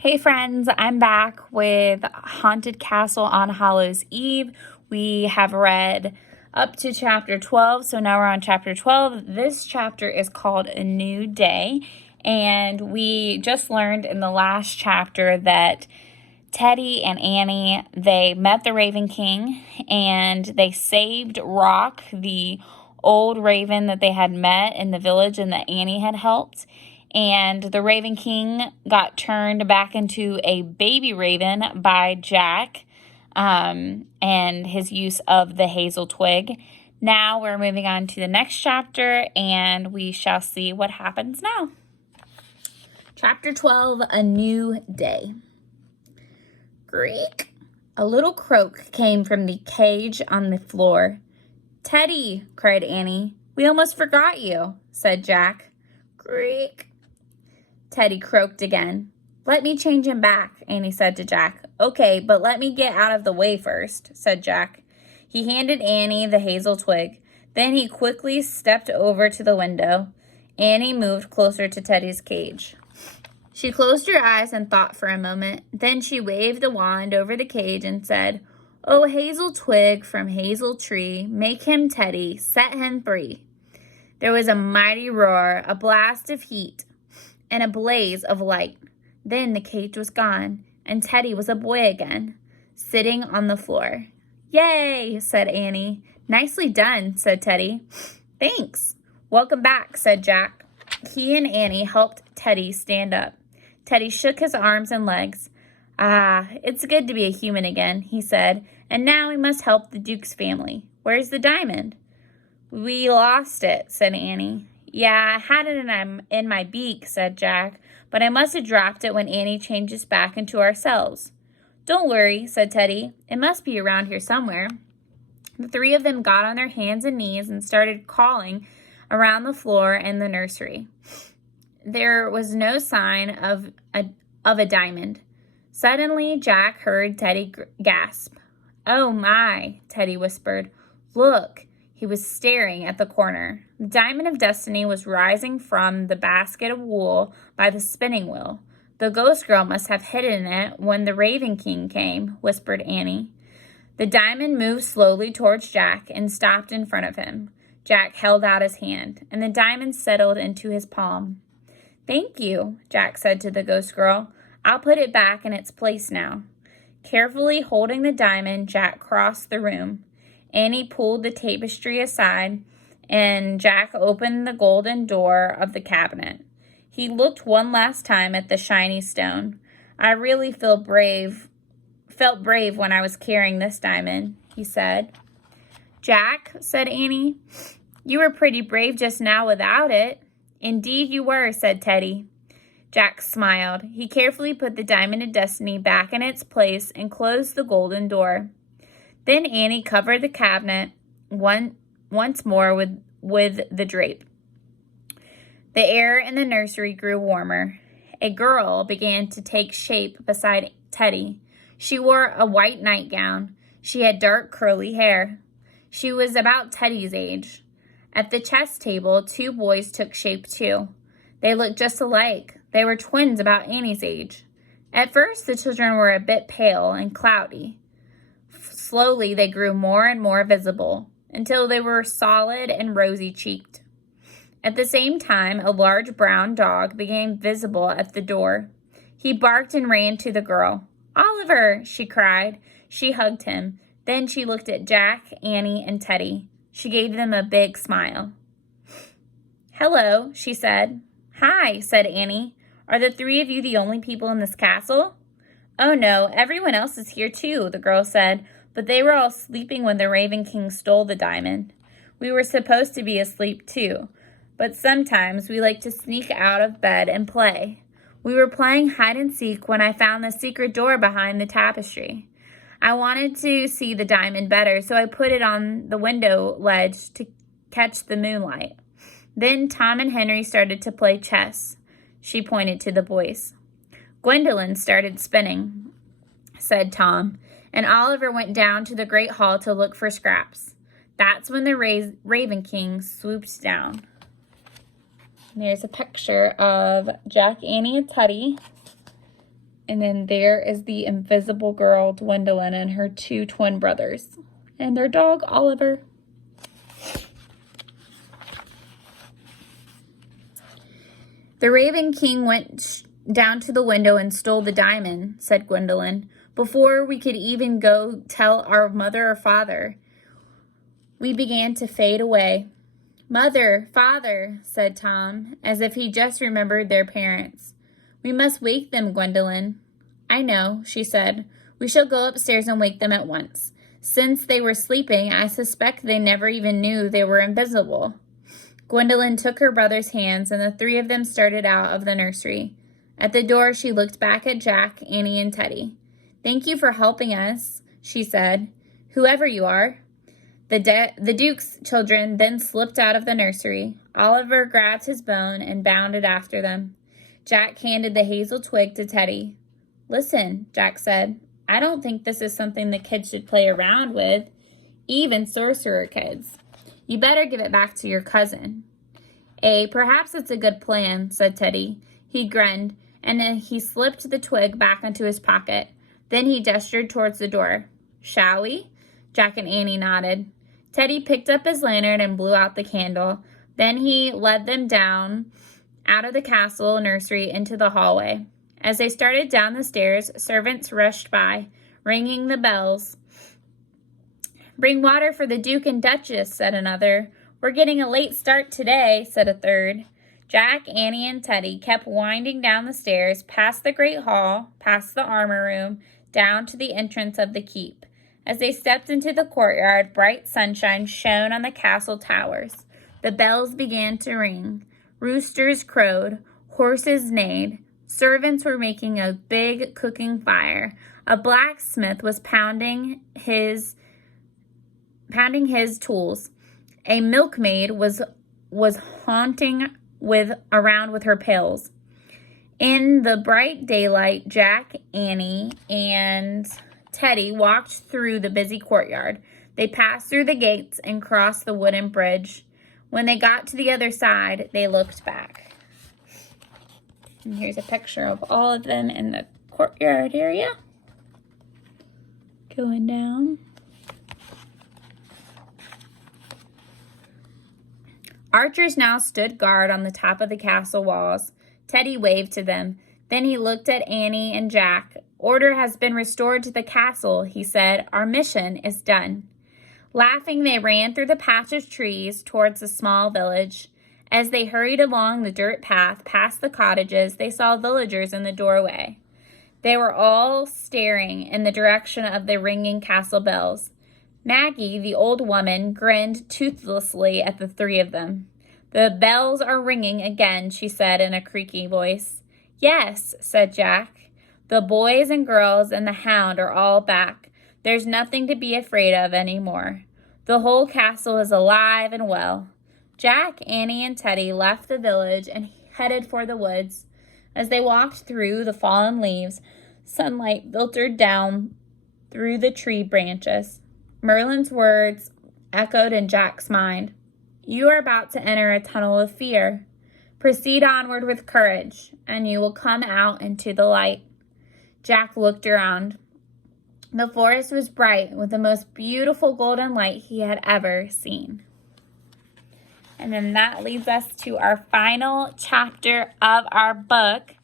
Hey friends, I'm back with Haunted Castle on Hallows Eve. We have read up to chapter 12, so now we're on chapter 12. This chapter is called A New Day, and we just learned in the last chapter that Teddy and Annie, they met the Raven King, and they saved Rock, the old raven that they had met in the village and that Annie had helped. And the Raven King got turned back into a baby raven by Jack and his use of the hazel twig. Now we're moving on to the next chapter, and we shall see what happens now. Chapter 12, A New Day. Creak! A little croak came from the cage on the floor. "Teddy," cried Annie. "We almost forgot you," said Jack. Creak! Teddy croaked again. "Let me change him back," Annie said to Jack. "Okay, but let me get out of the way first," said Jack. He handed Annie the hazel twig. Then he quickly stepped over to the window. Annie moved closer to Teddy's cage. She closed her eyes and thought for a moment. Then she waved the wand over the cage and said, "Oh, hazel twig from hazel tree, make him Teddy, set him free." There was a mighty roar, a blast of heat, and a blaze of light. Then the cage was gone, and Teddy was a boy again, sitting on the floor. "Yay," said Annie. "Nicely done," said Teddy. "Thanks." "Welcome back," said Jack. He and Annie helped Teddy stand up. Teddy shook his arms and legs. "Ah, it's good to be a human again," he said. "And now we must help the Duke's family. Where's the diamond?" "We lost it," said Annie. "Yeah, I had it in my beak," said Jack, "but I must have dropped it when Annie changed us back into ourselves." "Don't worry," said Teddy. "It must be around here somewhere." The three of them got on their hands and knees and started crawling around the floor and the nursery. There was no sign of a diamond. Suddenly, Jack heard Teddy gasp. "Oh my," Teddy whispered. "Look." He was staring at the corner. The diamond of destiny was rising from the basket of wool by the spinning wheel. "The ghost girl must have hidden it when the Raven King came," whispered Annie. The diamond moved slowly towards Jack and stopped in front of him. Jack held out his hand, and the diamond settled into his palm. "Thank you," Jack said to the ghost girl. "I'll put it back in its place now." Carefully holding the diamond, Jack crossed the room. Annie pulled the tapestry aside, and Jack opened the golden door of the cabinet. He looked one last time at the shiny stone. "I really felt brave when I was carrying this diamond," he said. "Jack," said Annie, "you were pretty brave just now without it." "Indeed you were," said Teddy. Jack smiled. He carefully put the diamond of destiny back in its place and closed the golden door. Then Annie covered the cabinet once more with the drape. The air in the nursery grew warmer. A girl began to take shape beside Teddy. She wore a white nightgown. She had dark curly hair. She was about Teddy's age. At the chess table, two boys took shape too. They looked just alike. They were twins about Annie's age. At first, the children were a bit pale and cloudy. Slowly, they grew more and more visible, until they were solid and rosy-cheeked. At the same time, a large brown dog became visible at the door. He barked and ran to the girl. "Oliver!" she cried. She hugged him. Then she looked at Jack, Annie, and Teddy. She gave them a big smile. "Hello," she said. "Hi," said Annie. "Are the three of you the only people in this castle?" "Oh no, everyone else is here too," the girl said. "But they were all sleeping when the Raven King stole the diamond. We were supposed to be asleep too, but sometimes we like to sneak out of bed and play. We were playing hide and seek when I found the secret door behind the tapestry. I wanted to see the diamond better, so I put it on the window ledge to catch the moonlight. Then Tom and Henry started to play chess." She pointed to the boys. "Gwendolyn started spinning," said Tom, "and Oliver went down to the great hall to look for scraps. That's when the Raven King swooped down." There's a picture of Jack, Annie, and Teddy And then there is the invisible girl, Gwendolyn, and her 2 twin brothers. And their dog, Oliver. The Raven King went down to the window and stole the diamond, said Gwendolyn, before we could even go tell our mother or father. We began to fade away. Mother, father, said Tom, as if he just remembered their parents. We must wake them, Gwendolyn. I know, she said. We shall go upstairs and wake them at once. Since they were sleeping, I suspect they never even knew they were invisible. Gwendolyn took her brother's hands, and the 3 of them started out of the nursery. At the door, she looked back at Jack, Annie, and Teddy. Thank you for helping us, she said, whoever you are. The Duke's children then slipped out of the nursery. Oliver grabbed his bone and bounded after them. Jack handed the hazel twig to Teddy. Listen, Jack said, I don't think this is something the kids should play around with, even sorcerer kids. You better give it back to your cousin. Perhaps it's a good plan, said Teddy. He grinned, and then he slipped the twig back into his pocket. Then he gestured towards the door. Shall we? Jack and Annie nodded. Teddy picked up his lantern and blew out the candle. Then he led them down out of the castle nursery into the hallway. As they started down the stairs, servants rushed by, ringing the bells. Bring water for the Duke and Duchess, said another. We're getting a late start today, said a third. Jack, Annie, and Teddy kept winding down the stairs, past the great hall, past the armor room, down to the entrance of the keep. As they stepped into the courtyard, bright sunshine shone on the castle towers. The bells began to ring. Roosters crowed. Horses neighed. Servants were making a big cooking fire. A blacksmith was pounding his tools. A milkmaid was haunting around with her pails. In the bright daylight, Jack, Annie, and Teddy walked through the busy courtyard. They passed through the gates and crossed the wooden bridge. When they got to the other side, they looked back. And here's a picture of all of them in the courtyard area. Going down. Archers now stood guard on the top of the castle walls. Teddy waved to them. Then he looked at Annie and Jack. Order has been restored to the castle, he said. Our mission is done. Laughing, they ran through the patch of trees towards the small village. As they hurried along the dirt path past the cottages, they saw villagers in the doorway. They were all staring in the direction of the ringing castle bells. Maggie, the old woman, grinned toothlessly at the 3 of them. The bells are ringing again, she said in a creaky voice. Yes, said Jack. The boys and girls and the hound are all back. There's nothing to be afraid of anymore. The whole castle is alive and well. Jack, Annie, and Teddy left the village and headed for the woods. As they walked through the fallen leaves, sunlight filtered down through the tree branches. Merlin's words echoed in Jack's mind. You are about to enter a tunnel of fear. Proceed onward with courage, and you will come out into the light. Jack looked around. The forest was bright with the most beautiful golden light he had ever seen. And then that leads us to our final chapter of our book,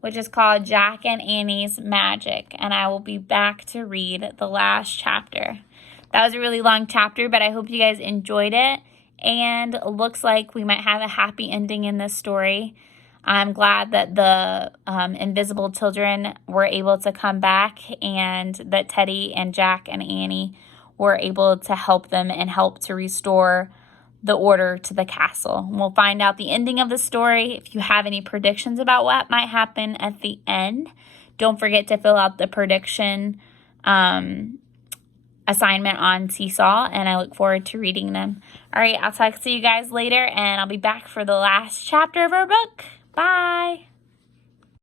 which is called Jack and Annie's Magic. And I will be back to read the last chapter. That was a really long chapter, but I hope you guys enjoyed it. And it looks like we might have a happy ending in this story. I'm glad that the invisible children were able to come back and that Teddy and Jack and Annie were able to help them and help to restore the order to the castle. We'll find out the ending of the story. If you have any predictions about what might happen at the end, don't forget to fill out the prediction assignment on Seesaw, and I look forward to reading them. All right, I'll talk to you guys later, and I'll be back for the last chapter of our book. Bye!